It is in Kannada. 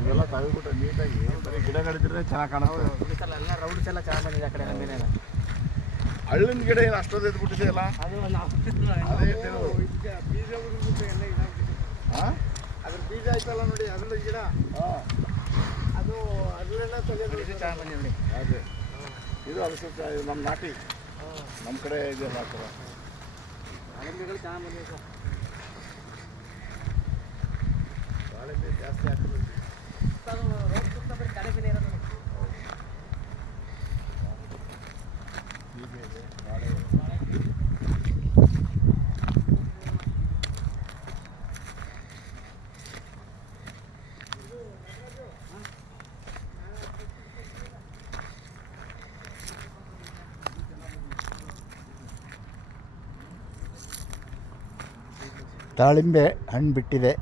ಇವೆಲ್ಲ ತೆಗೆದ್ಬಿಟ್ಟು ನೀಟಾಗಿ ಬರೀ ಗಿಡಗಳಿದ್ರೆ ಚೆನ್ನಾಗಿ ಕಾಣುತ್ತೆ. ಈ ಸಲ ಎಲ್ಲ ರೌಂಡ್ಸ್ ಎಲ್ಲ ಚೆನ್ನಾಗಿ ಬಂದಿದೆ ಆ ಕಡೆ ನಂದಿನೇನ. ಹಳ್ಳಿನ ಗಿಡ ಏನು ಅಷ್ಟೊಂದು ಎದ್ಬಿಟ್ಟಿದೆ ಅಲ್ಲ. ಅದು ನಾವು ಬೀಜ ಉದುರ್ಬಿಟ್ಟು ಎಲ್ಲ ಇದಾಗ್ಬಿಟ್ಟಿದೆ. ಹಾಂ ಅದ್ರ ಬೀಜ ಆಯ್ತಲ್ಲ ನೋಡಿ ಅದ್ರ ಗಿಡ. ಅದು ಅದನ್ನೆಲ್ಲ ತೆಗೆದು ಚೆನ್ನಾಗಿ ಬಂದಿದೆ ನೋಡಿ. ಅದೇ ಇದು ಅನಿಸುತ್ತೆ. ಇದು ನಮ್ಮ ನಾಟಿ ನಮ್ಮ ಕಡೆ ಇದೆಯಲ್ಲ ಆ ಥರ ದಾಳಿಂಬೆಗಳು ಚೆನ್ನಾಗಿ ಬಂದಿದೆ ಸರ್. ದಾಳಿಂಬೆ ಜಾಸ್ತಿ ಹಾಕಿದ್ರೆ ಅದು ರೋಡ್ ಸುತ್ತ ಬರೀ ಕಡೆ ಬೆಲೆ ಇರೋದು. ಹೀಗೆ ಇದೆ ಬಾಳೆ. ದಾಳಿಂಬೆ ಹಣ್ಣು ಬಿಟ್ಟಿದೆ.